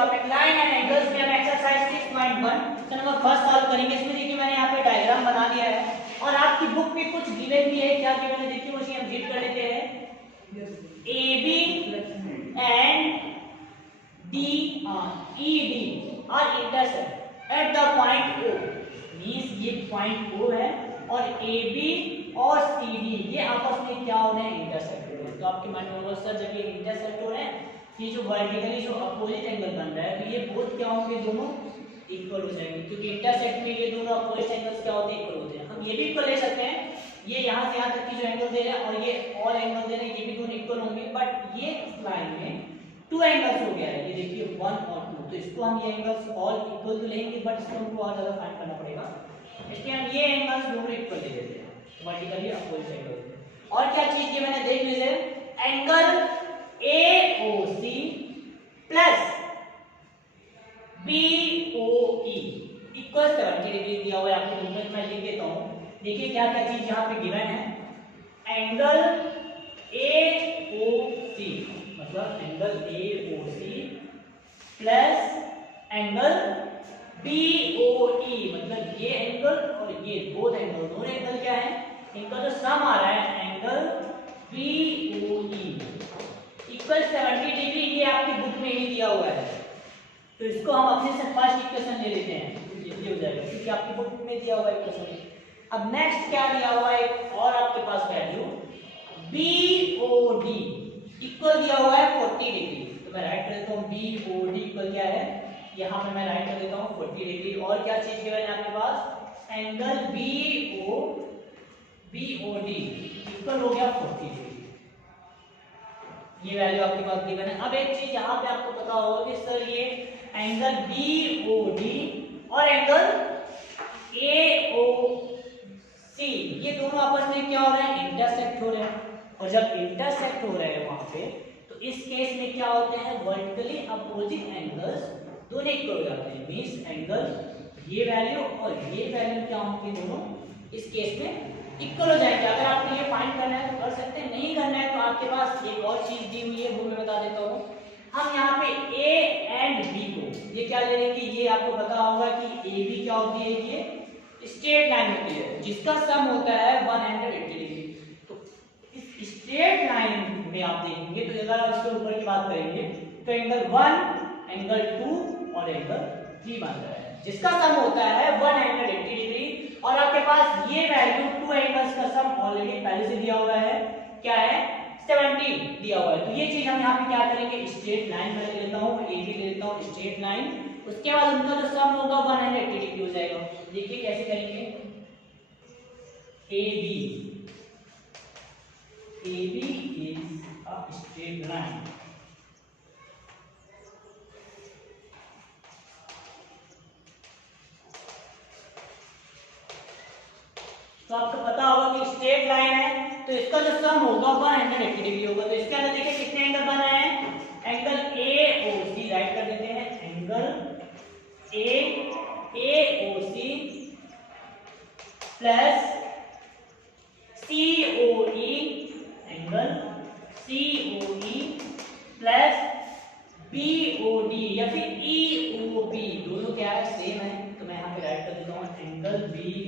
Topic line and angles में हम exercise 6.1 number first solve करेंगे। इसमें देखिए मैंने यहाँ पे डायग्राम बना दिया है और आपकी बुक में कुछ गिवन भी है। क्या गिवन है देखिए, उसी हम रीड कर लेते हैं। AB and ED are intersect at the point O, means ये पॉइंट O है और AB और CD ये आपस में क्या हो रहे हैं, इंटरसेक्ट हो रहे हैं। तो आपके माइंड में होगा सर जब ये इंटरसेक्ट हो रहे हैं, ये जो वर्टिकली जो अपोजिट एंगल बन रहा है तो ये बोथ क्या होंगे, दोनों इक्वल हो जाएंगे, क्योंकि इंटरसेक्ट में ये दोनों अपोजिट एंगल्स क्या होते हैं, इक्वल होते हैं। हम ये भी इक्वल ले सकते हैं, ये यहाँ से यहाँ तक की जो एंगल दे रहे हैं और ये ऑल एंगल दे रहे हैं, ये भी दोनों इक्वल होंगे। बट ये लाइन में टू एंगल्स हो गया है, ये देखिए 1 और 2, तो इसको हम ये एंगल्स ऑल इक्वल तो लेंगे बट इसको हमको और ज्यादा फाइंड करना पड़ेगा, इसलिए हम ये एंगल्स दोनों इक्वल ले लेते हैं, वर्टिकली अपोजिट एंगल। और क्या चीज की मैंने देख लीजिए, angle AOC plus BOE equal 70 degree दिया हुआ है आपके बुक में, मैं लिख देता हूं। देखिए क्या क्या चीज यहाँ पे गिवन है। एंगल AOC मतलब angle AOC plus angle BOE मतलब ये एंगल और ये बोथ एंगल, दोनों एंगल क्या है, इनका जो सम आ रहा है एंगल BOE इक्वल 70 डिग्री, ये आपकी बुक में ही दिया हुआ है। तो इसको हम अपने से फर्स्ट इक्वेशन ले लेते हैं, ये हो जाएगा क्योंकि आपकी बुक में दिया हुआ है इक्वेशन। अब नेक्स्ट क्या दिया हुआ है, और आपके पास वैल्यू BOD इक्वल दिया हुआ है 40 डिग्री, तो मैं राइट कर देता हूँ BOD इक्वल क्या है, यहाँ पे मैं राइट कर देता हूँ 40 डिग्री। और क्या चीज गिवन है आपके पास, एंगल BOD इक्वल हो गया 40 डिग्री, ये वैल्यू आपके पास गिवन है। अब एक चीज यहाँ पे आपको पता होगा कि सर ये एंगल BOD और एंगल AOC ये दोनों आपस में क्या हो रहे हैं, इंटरसेक्ट हो रहे हैं। और जब इंटरसेक्ट हो रहे हैं वहां पे, तो इस केस में क्या होते हैं, वर्टिकली अपोजिट एंगल्स दोनों इक्वल हो जाते हैं, मींस एंगल ये वैल्यू और ये वैल्यू क्या होंगे, दोनों इस केस में इक्वल हो जाएंगे। अगर आपको ये फाइंड करना है तो कर सकते हैं, नहीं करना है तो आपके पास एक और चीज दी हुई है, वो मैं बता देता हूँ। हम यहाँ पे A एंड B को ये क्या ले लेंगे, ये आपको पता होगा कि AB क्या होती है, ये स्ट्रेट लाइन होती है जिसका सम होता है 180 डिग्री। तो इस स्ट्रेट लाइन में आप देखेंगे तो अगर आप इसके ऊपर की बात करेंगे तो एंगल 1, एंगल 2 और एंगल 3 बन रहा है, जिसका सम होता है 180 डिग्री। और आपके पास ये वैल्यू टू एंगल्स का सम ऑलरेडी पहले से दिया हुआ है, क्या है 70 दिया हुआ है। तो ये चीज हम यहाँ पे क्या करेंगे, स्ट्रेट लाइन में ले लेता हूँ, AB ले लेता हूँ स्ट्रेट लाइन, उसके बाद उनका जो सम होगा 180 डिग्री हो जाएगा। देखिए कैसे करेंगे, AB is a straight line, तो आपको पता होगा कि स्ट्रेट लाइन है तो इसका जो सम होगा 180 डिग्री होगा। तो इसके अंदर देखिए कितने एंगल बना है, एंगल AOC राइट कर देते हैं, angle AOC plus COE angle COE plus BOD या फिर EOB, दोनों क्या है, सेम है, तो मैं यहाँ पे राइट कर देता हूँ एंगल BOE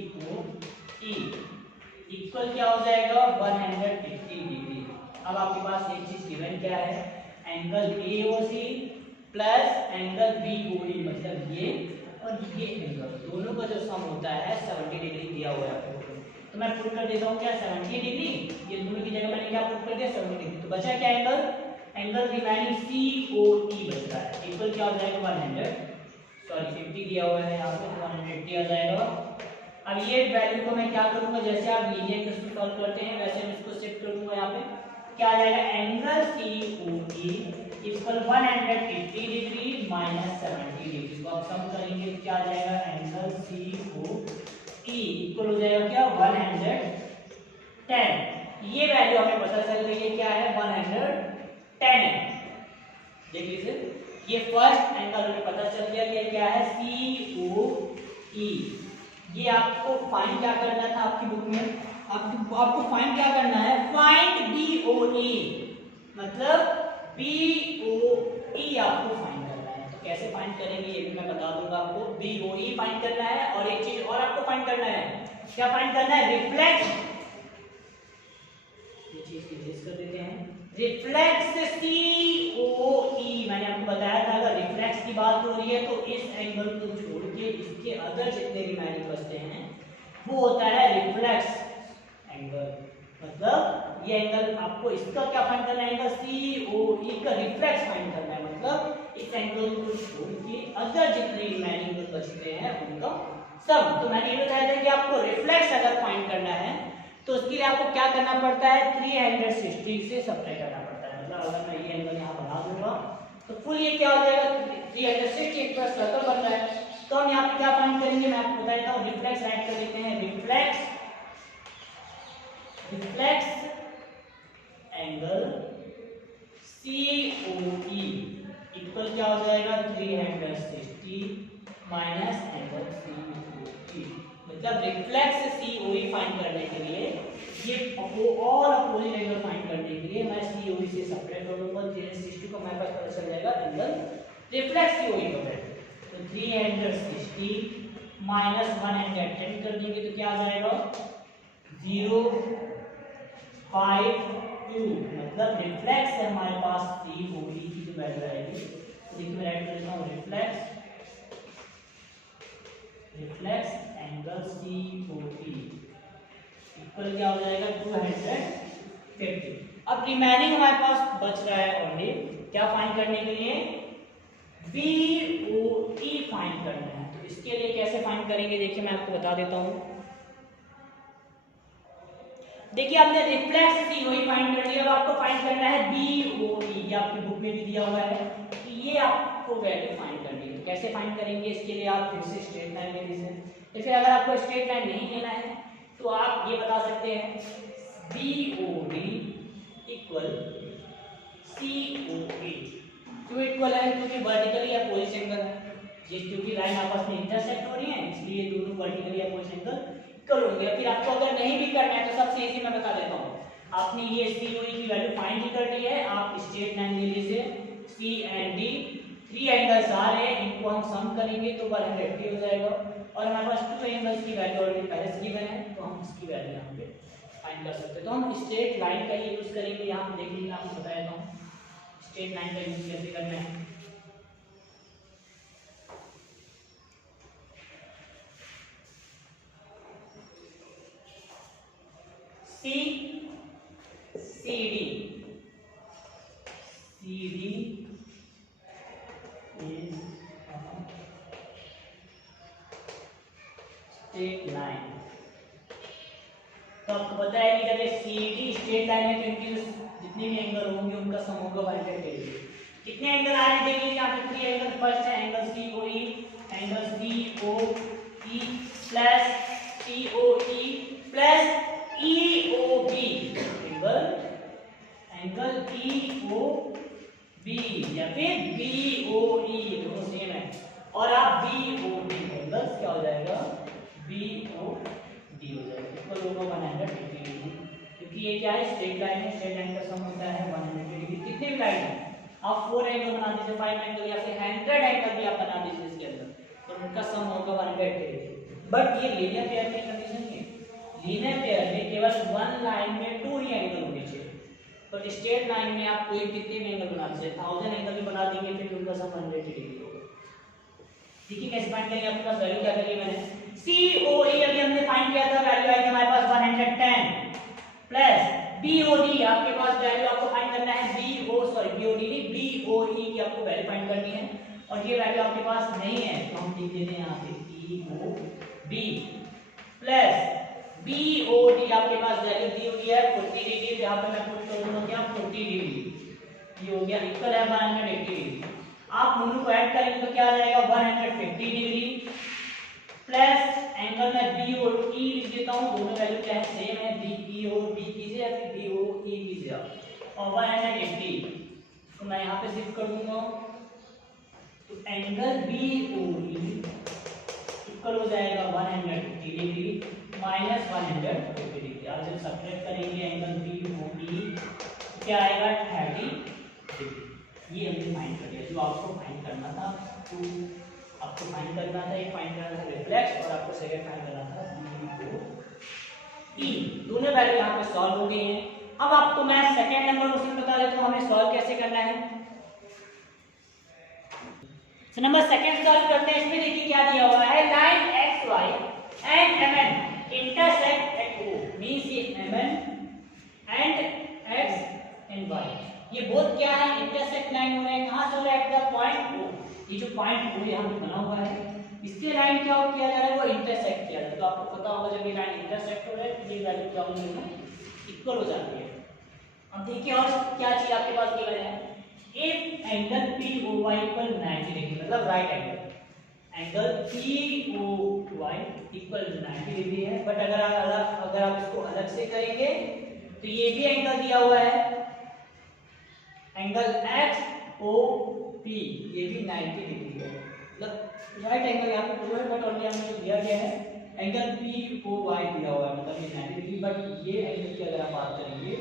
इक्वल क्या हो जाएगा 180 डिग्री। अब आपके पास एक चीज गिवन क्या है, angle AOC plus angle BOE मतलब ये और ये एंगल दोनों का जो सम होता है 70 डिग्री दिया हुआ है आपको। तो मैं पुट कर देता हूँ क्या 70 डिग्री, ये दोनों की जगह मैंने क्या पुट कर दिया 70 डिग्री, तो बचा क्या एंगल रिमेनिंग COE बचता है, इक्वल क्या हो जाएगा 50 दिया हुआ है यहाँ पे, 180 आ जाएगा। अब ये वैल्यू को मैं क्या करूंगा, जैसे आप लीनियर इक्वेशन सॉल्व करते हैं वैसे मैं इसको शिफ्ट कर दूंगा, यहाँ पे क्या आ जाएगा, angle COE equal 180 degree minus 70 degree, तो आप सम करेंगे क्या आ जाएगा, एंगल COE इक्वल हो जाएगा क्या 110। ये वैल्यू हमें पता चल गई है क्या है 110। देख लीजिए ये फर्स्ट एंगल हमें पता चल गया कि क्या है COE। ये आपको फाइंड क्या करना था आपकी बुक में, आपको फाइंड क्या करना है, फाइंड BOE मतलब BOE आपको फाइंड करना है। तो कैसे फाइंड करेंगे ये भी मैं बता दूंगा आपको। BOE फाइंड करना है और एक चीज और आपको फाइंड करना है, क्या फाइंड करना है? रिफ्लेक्स, ये चीज इरेज कर देते हैं, रिफ्लेक्स COE। मैंने आपको बताया था अगर रिफ्लेक्स की बात हो रही है तो इस एंगल को छोड़ के इसके अदर जितने रिमेनिंग बचते हैं वो होता है रिफ्लेक्स एंगल। मतलब ये एंगल आपको इसका क्या फाइंड करना है? एंगल COE का रिफ्लेक्स फाइंड करना है। मतलब इस एंगल को छोड़ के अदर जितने रिमेनिंग बचते हैं उनका सम। तो मैंने ये बताया था कि आपको रिफ्लेक्स अगर फाइंड करना है तो उसके लिए आपको क्या करना पड़ता है? 360 से सब्ट्रैक्ट करना पड़ता है। मतलब अगर मैं ये एंगल यहाँ बना दूंगा तो फुल ये क्या हो जाएगा? 360 एक पर सर्कल बन रहा है। तो हम यहाँ पे क्या फाइंड करेंगे मैं आपको बता देता हूँ। रिफ्लेक्स राइट कर देते हैं, रिफ्लेक्स एंगल COE इक्वल क्या हो जाएगा? 360 माइनस एंगल COE। मतलब रिफ्लेक्स COE फाइंड करने के लिए ये और अपोजिट एंगल फाइंड करने के लिए मैं COE से सब्ट्रैक्ट कर लूंगा। 360 को मेरे पास पता चल जाएगा एंगल रिफ्लेक्स COE का वैल्यू। तो 360 माइनस 110 कर देंगे तो क्या आ जाएगा? 052। मतलब रिफ्लेक्स है हमारे पास COE की जो वैल्यू आएगी, तो देखिए मैं राइट कर देता हूँ, रिफ्लेक्स एंगल COE इक्वल क्या हो जाएगा? 250। अब रिमेनिंग हमारे पास बच रहा है ओनली क्या फाइंड करने के लिए? BOE फाइंड करना है। तो इसके लिए कैसे फाइंड करेंगे देखिए मैं आपको बता देता हूँ। देखिए आपने रिफ्लेक्स COE फाइंड कर लिया, अब आपको फाइंड करना है BOE। ये आपकी बुक में भी दिया हुआ है कि ये आपको वैल्यू फाइंड करनी है। तो कैसे फाइंड करेंगे? इसके लिए आप फिर से स्ट्रेट लाइन ले लीजिए, या फिर अगर आपको स्ट्रेट लाइन नहीं लेना है तो आप ये बता सकते हैं BOD इक्वल COE। क्यों इक्वल है? क्योंकि वर्टिकली अपोजिट एंगल है, ये क्योंकि लाइन आपस में इंटरसेक्ट हो रही है इसलिए दोनों वर्टिकली अपोजिट एंगल इक्वल होंगे। फिर आपको अगर नहीं भी करना है तो सबसे इजी मैं बता देता हूँ, आपने ये COE की वैल्यू फाइंड ही कर ली है, आप स्ट्रेट लाइन ले लीजिए C and D, 3 एंगल्स आ रहे हैं, इनको हम सम करेंगे तो 180 हो जाएगा। और हमारे पास 2 एंगल्स की वैल्यू ऑलरेडी पहले से गिवन है तो हम इसकी वैल्यू यहाँ पे फाइंड कर सकते हैं। तो हम स्ट्रेट लाइन का ही यूज करेंगे। यहाँ हम देखेंगे, आपको बता देता हूँ स्ट्रेट लाइन का यूज कैसे करना है। CD is straight line. तो आपको पता है कि जब ये CD स्ट्रेट लाइन है तो इनकी जितने भी एंगल होंगे उनका सम होगा 180। कितने एंगल आ रहे हैं देखिए यहाँ पे 3 एंगल। फर्स्ट है angle COE, angle COE plus COE plus EOB, angle EOB या फिर BOE, दोनों सेम है। और आप BOD एंगल क्या हो जाएगा? BOD हो जाएगा, इक्वल होगा 180 डिग्री। क्योंकि ये क्या है? स्ट्रेट लाइन है, स्ट्रेट लाइन का सम होता है 180 डिग्री। कितने भी लाइन है आप 4 एंगल बना दीजिए, 5 एंगल या फिर 100 एंगल भी आप बना दीजिए इसके अंदर, तो उनका सम होगा 180 डिग्री। बट ये लीनियर पेयर की कंडीशन है, लीनियर पेयर में केवल 1 लाइन में 2 ही एंगल होने चाहिए, पर स्ट्रेट लाइन में आप कोई कितने भी एंगल बना दीजिए, 1000 एंगल भी बना देंगे फिर उनका सम 180 डिग्री होगा। देखिए कैसे फाइंड करेंगे? आपके पास वैल्यू क्या करिए मैंने COE अभी हमने फाइंड किया था, वैल्यू आई थी हमारे पास 110 प्लस BOD आपके पास वैल्यू आपको फाइंड करना है BOD नहीं BOE की आपको वैल्यू फाइंड करनी है, और ये वैल्यू आपके पास नहीं है तो हम लिख देते हैं यहाँ पे EOB प्लस BOD आपके पास वैल्यू दी हुई है 40 डिग्री, तो यहाँ पे मैं पुट कर दूंगा क्या 40 डिग्री, ये हो गया इक्वल है 180 डिग्री। आप दोनों को ऐड करेंगे तो क्या आ जाएगा 150 डिग्री प्लस एंगल में BOE लिख देता हूँ, दोनों वैल्यू क्या है सेम है, BOD कीजिए या फिर BOE कीजिए आप, और 180 तो मैं यहाँ पे शिफ्ट कर दूंगा, तो एंगल BOE इक्वल हो जाएगा 180 डिग्री माइनस 150 डिग्री। आप जब सब्ट्रैक्ट करेंगे एंगल BOE क्या आएगा 30 डिग्री। ये हमने फाइंड कर लिया। जो आपको फाइंड करना था आपको फाइंड करना था, एक फाइंड करना था रिफ्लेक्स, और आपको सेकंड फाइंड करना था ई। दोनों वैल्यू यहाँ पे सॉल्व हो गई हैं। अब आपको मैं सेकंड नंबर क्वेश्चन बता देता हूँ हमें सॉल्व कैसे करना है। तो नंबर सेकंड सॉल्व करते हैं। इसमें देखिए क्या दिया हुआ है, line X Y and M N intersect at O, means ये M N and X and Y ये बोथ क्या है, इंटरसेक्ट लाइन हो रहे हैं। कहां से हो रहा है, एट द पॉइंट ओ। ये जो पॉइंट ओ यहां पे बना हुआ है, इससे लाइन क्या किया जा रहा है, वो इंटरसेक्ट किया जा रहा है। तो आपको पता होगा जब ये लाइन इंटरसेक्ट हो रहा है तो ये वैल्यू क्या होगी, इक्वल हो जाती है। अब देखिए और क्या चीज आपके पास गिवन है, if angle POY equal 90 degree, मतलब right angle POY equal 90 degree है। बट अगर आप इसको अलग से करेंगे तो ये भी एंगल दिया हुआ है, एंगल HOP ये भी 90 डिग्री है, मतलब राइट एंगल यहाँ पे दो है, बट ओनली हमें जो दिया गया है एंगल POY दिया हुआ है, मतलब ये 90 डिग्री। बट ये एंगल की अगर आप बात करेंगे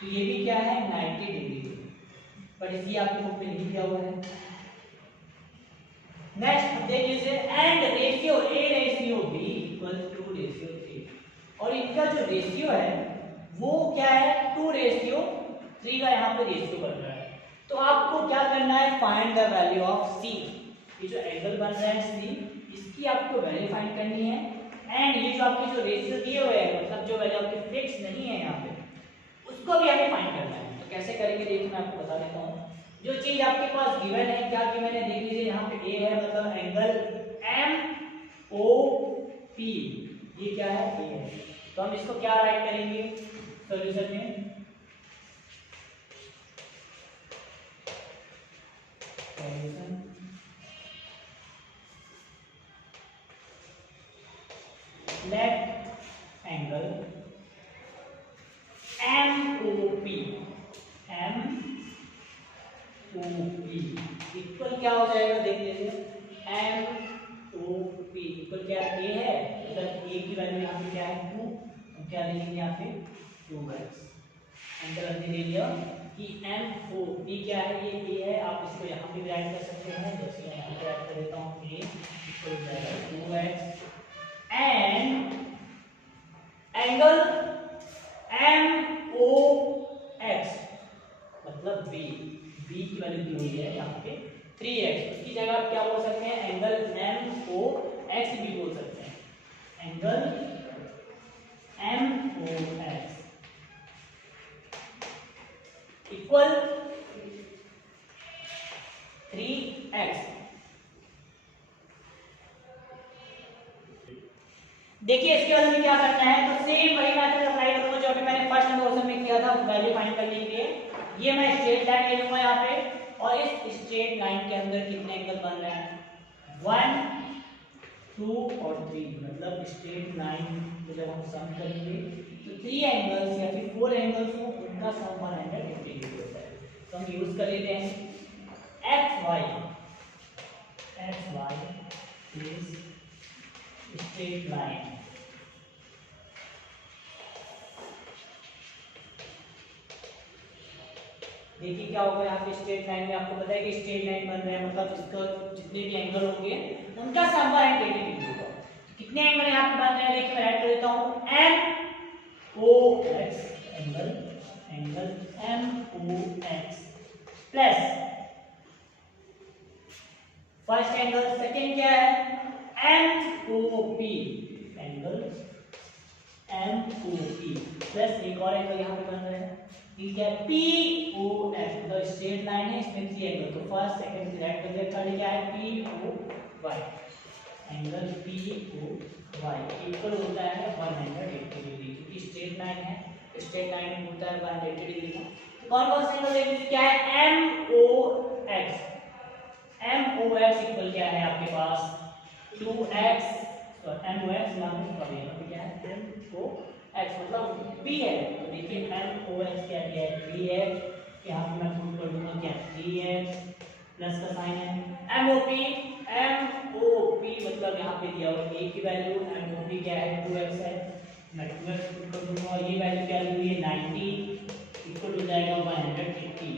तो ये भी क्या है, 90 डिग्री, पर इसलिए आपके बुक में नहीं दिया हुआ है। नेक्स्ट देख लीजिए, and ratio A ratio B equal to ratio 3, और इनका जो रेशियो है वो क्या है, 2:3 का यहाँ पे रेशियो बन रहा है। तो आपको क्या करना है, find the value of C। ये जो एंगल बन रहा है C, इसकी आपको वैल्यू फाइंड करनी है। एंड ये जो आपके जो रेशियो दिए हुए हैं, मतलब जो वैल्यू आपकी फिक्स नहीं है यहाँ पे, उसको भी हमें फाइंड करना है। तो कैसे करेंगे देखिए, मैं आपको बता देता हूँ। जो चीज आपके पास गिवन है, क्या गिवन है देख लीजिए, यहाँ पे A है, मतलब एंगल MOP, ये क्या है, A है। तो हम इसको क्या राइट करेंगे सॉल्यूशन में, लेट एंगल MOP इक्वल क्या हो जाएगा, देख लीजिए, MOP इक्वल क्या A है, मतलब A की वैल्यू यहाँ पे क्या है 2, तो क्या लिखेंगे यहाँ पे 2x। एंगल हमने ले लिया कि MOP क्या है, ये A है, आप इसको यहाँ पे राइट कर सकते हैं, जैसे मैं यहाँ पे राइट कर देता हूँ A इक्वल हो जाएगा 2x, एंड एंगल MOX मतलब B की वैल्यू दी हुई है यहाँ पे 3x, उसकी जगह आप क्या बोल सकते हैं, एंगल MOX भी बोल सकते हैं, एंगल MOX इक्वल 3x। देखिए इसके बाद हमें क्या करना है, तो सेम वही मेथड अप्लाई करूंगा जो अभी मैंने फर्स्ट क्वेश्चन में किया था, वैल्यू फाइंड करने के लिए। ये मैं स्ट्रेट लाइन ले लूंगा यहाँ पे, और इस स्ट्रेट लाइन के अंदर कितने एंगल बन रहे हैं, 1 2 और 3, मतलब स्ट्रेट लाइन को जब हम सम करेंगे तो 3 एंगल्स या फिर 4 एंगल्स हो, उनका सम 180 डिग्री होता है। तो हम यूज कर लेते हैं XY इज स्ट्रेट लाइन। देखिए क्या होगा यहाँ पे, स्ट्रेट लाइन में आपको पता है कि स्ट्रेट लाइन बन रहा है, मतलब इसका जितने भी एंगल होंगे उनका सम 180 डिग्री होगा। कितने एंगल यहाँ पे बन रहे हैं, देखिए मैं ऐड कर देता हूँ, MOX angle MOX plus first angle, second क्या है MOP एंगल MOP प्लस एक और एंगल यहाँ पे बन रहा है, ठीक है POF, मतलब स्ट्रेट लाइन है, इसमें 3 एंगल, तो फर्स्ट सेकंड से राइट कर दिया, थर्ड क्या है POY एंगल POY इक्वल होता है 180 डिग्री, क्योंकि स्ट्रेट लाइन है, स्ट्रेट लाइन होता है 180 डिग्री का। कौन कौन से एंगल देख लीजिए, क्या है MOX इक्वल क्या है आपके पास 2x, तो MOX यहाँ पे क्या है MOX मतलब B है, तो देखिए MOX क्या दिया है 3x, यहाँ पे मैं पुट कर दूंगा क्या 3x प्लस का साइन है, MOP मतलब यहाँ पे दिया हुआ A की वैल्यू, MOP क्या है 2x है, मैं 2x पुट कर दूंगा, ये वैल्यू क्या ली हुई है 90 इक्वल हो जाएगा 180,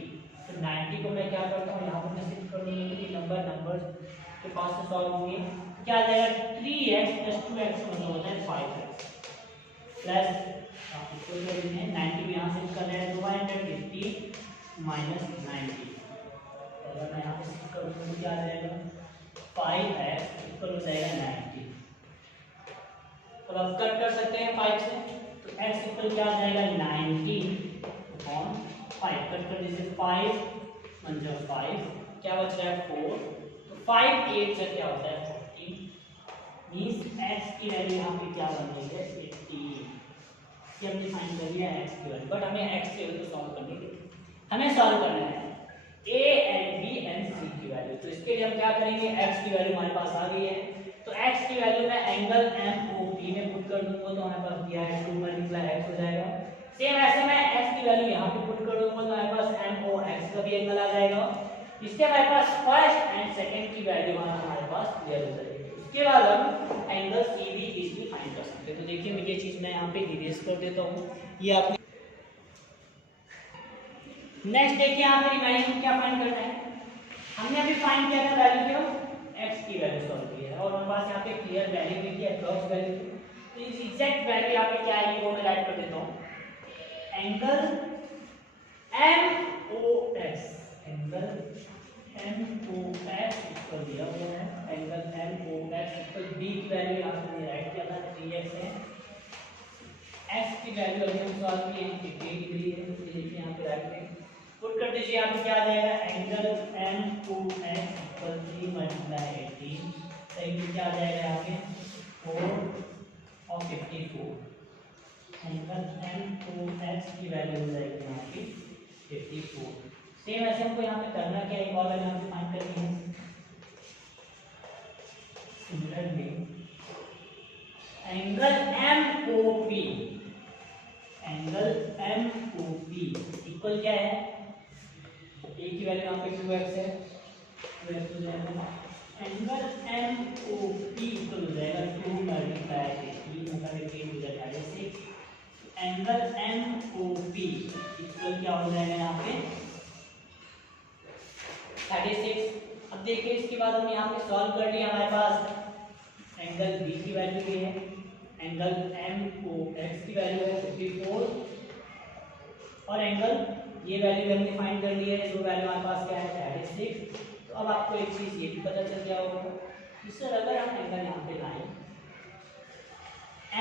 तो 90 को मैं क्या करता हूँ, यहाँ पर मैं शिफ्ट कर दूंगा कि नंबर के पास से सॉल्व होंगे। क्या आ जाएगा 3x + 2x मतलब होता है 5x प्लस आप इसको कर देंगे 90 भी यहाँ शिफ्ट कर रहे हैं 250 माइनस 90, अगर मैं यहाँ पे शिफ्ट कर दूँ तो क्या आ जाएगा 5x इक्वल हो जाएगा 90। तो अब कट कर सकते हैं 5 से, तो x इक्वल क्या आ जाएगा 90 अपॉन 5, कट कर दीजिए 5 मंजा 5, क्या बच रहा है 4, तो 5 8 से क्या होता है 40, मींस x की वैल्यू यहाँ पे क्या बन रही है 80। ये हमने फाइंड कर लिया है x की वैल्यू, बट हमें x की वैल्यू सॉल्व करनी है, हमें सॉल्व करना है a and b and c की वैल्यू। तो इसके लिए हम क्या करेंगे, x की वैल्यू हमारे पास आ गई है, तो x की वैल्यू मैं एंगल MOP में पुट कर दूंगा तो हमारे पास दिया है 2 × x हो जाएगा। सेम ऐसे मैं x की वैल्यू यहाँ पे पुट कर दूंगा तो हमारे पास MOX का भी एंगल आ जाएगा। इससे हमारे पास फर्स्ट एंड सेकंड की वैल्यू हमारे पास क्लियर हो जाएगी। उसके बाद हम एंगल CB इजीली फाइंड कर सकते हैं। तो देखिए मैं ये चीज मैं यहाँ पे इरेज कर देता हूँ, ये आपने नेक्स्ट देखिए यहाँ पे रिमाइंडिंग क्या फाइंड करना है, हमने अभी फाइंड किया था वैल्यू क्यों x की वैल्यू सॉल्व की है और हमारे पास यहाँ पे क्लियर वैल्यू भी की है अप्रॉक्स वैल्यू, तो इस एग्जैक्ट वैल्यू यहाँ पे क्या है वो मैं राइट कर देता हूँ, angle MOX, angle MOX equal दिया हुआ है, एंगल MOX इक्वल b की वैल्यू यहाँ पे मैंने राइट किया था 3x है, x की वैल्यू अभी हम सॉल्व किए हैं 80 डिग्री है, तो देखिए यहाँ पे राइट में पुट कर दीजिए, यहाँ पे क्या आ जाएगा एंगल MOX इक्वल 3 × 18, सही क्या आ जाएगा यहाँ पे 4 और 54, एंगल MOX की वैल्यू हो जाएगी यहाँ पे 54। सेम ऐसे हमको यहाँ पे करना क्या है, एक और वैल्यू यहाँ पे फाइंड करनी है, similarly angle MOP, angle MOP equal क्या है, a की वैल्यू यहाँ पे 2x है, 2x हो जाएगा, एंगल MOP इक्वल हो जाएगा 2 × 18 मतलब 18 हो जाएगा 6, एंगल MOP इक्वल क्या हो जाएगा यहाँ पे 36। अब देखिए इसके बाद हम यहाँ पे सॉल्व कर लिया, हमारे पास एंगल B की वैल्यू भी है, एंगल MOX की वैल्यू है 54 और एंगल ये वैल्यू भी हमने फाइंड कर ली है, जो वैल्यू हमारे पास क्या है 36। तो अब आपको एक चीज ये भी पता चल गया होगा कि सर अगर हम एंगल यहाँ पे लाएं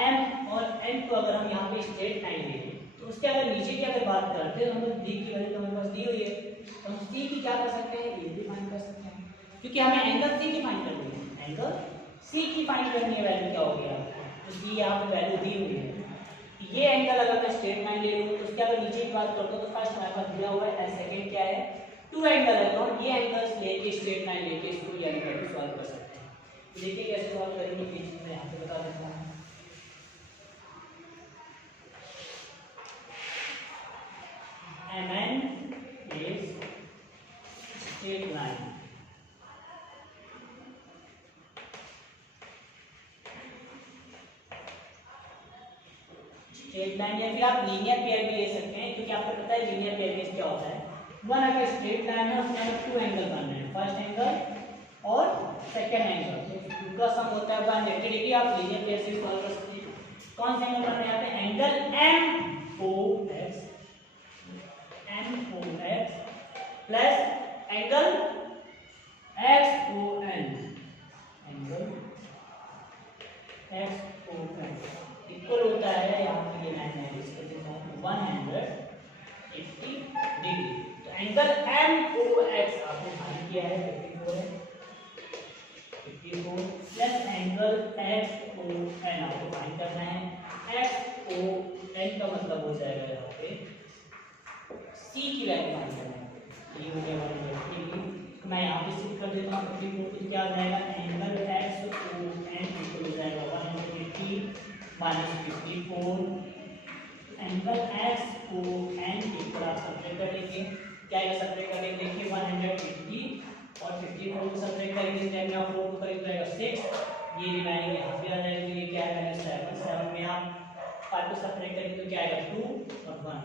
M और N को अगर हम यहाँ पे स्ट्रेट लाइन लें तो उसके अगर नीचे की अगर बात करते हैं तो हमें D की वैल्यू तो हमारे पास दी हुई है, तो हम C की क्या कर सकते हैं ये भी फाइंड कर सकते हैं, क्योंकि हमें एंगल C की फाइंड करनी है, एंगल C की फाइंड करनी है, वैल्यू क्या हो गया तो C यहाँ पे वैल्यू दी हुई है, ये एंगल अगर मैं स्ट्रेट लाइन ले लूँ तो उसके अगर नीचे की बात करता हूँ तो फर्स्ट हमारे पास दिया हुआ है सेकंड क्या है 2 एंगल है, तो हम ये एंगल्स लेके स्ट्रेट लाइन लेके इसको ये एंगल को सॉल्व कर सकते हैं। तो देखिए कैसे सॉल्व करेंगे ये चीज मैं यहाँ पे बता देता हूँ। MN is straight line, straight line या फिर आप लीनियर पेयर भी ले सकते हैं, क्योंकि आपको पता है लीनियर पेयर में क्या होता है, वन अगर स्ट्रेट लाइन है उसमें हमें 2 एंगल बनने हैं, फर्स्ट एंगल और सेकंड एंगल, तो उनका सम होता है 180 डिग्री। आप लीनियर पेयर से भी सॉल्व कर सकते हैं। कौन सा एंगल बनना है यहाँ पे angle MOX plus angle XON, angle XON equal होता है यहाँ पे ये लाइन है इसके देता हूँ 180 डिग्री। तो एंगल MOX आपने फाइंड किया है 54 है, 54 प्लस एंगल XON आपको फाइंड करना है, XON का मतलब हो जाएगा यहाँ पे C की वैल्यू फाइंड करना है, ये हो गया 180 डिग्री। तो मैं यहाँ पे शिफ्ट कर देता हूँ 54 तो क्या आ जाएगा एंगल XON इक्वल हो जाएगा 180 माइनस 54, एंगल XON इक्वल आप सब्ट्रैक्ट कर लेंगे, क्या है सब्ट्रैक्ट कर लेंगे देखिए 180 और 54 को सब्ट्रैक्ट करेंगे तो एंगल 4 को करेंगे जाएगा 6, ये रिमाइनिंग यहाँ पे आ जाएगा, ये क्या है 7, 7 में आप 5 को सब्ट्रैक्ट करेंगे तो क्या आएगा 2 और 1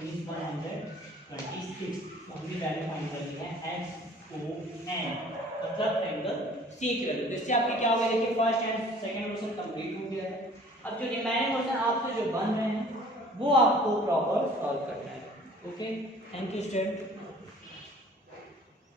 मींस 100 26 हमने वैल्यू फाइंड कर ली है XON मतलब एंगल सी की वैल्यू। इससे आपके क्या हो गया, देखिए first and second question complete हो गया है। अब जो रिमेनिंग क्वेश्चन आपसे जो बन रहे हैं वो आपको प्रॉपर सॉल्व करना है। Okay, thank you student.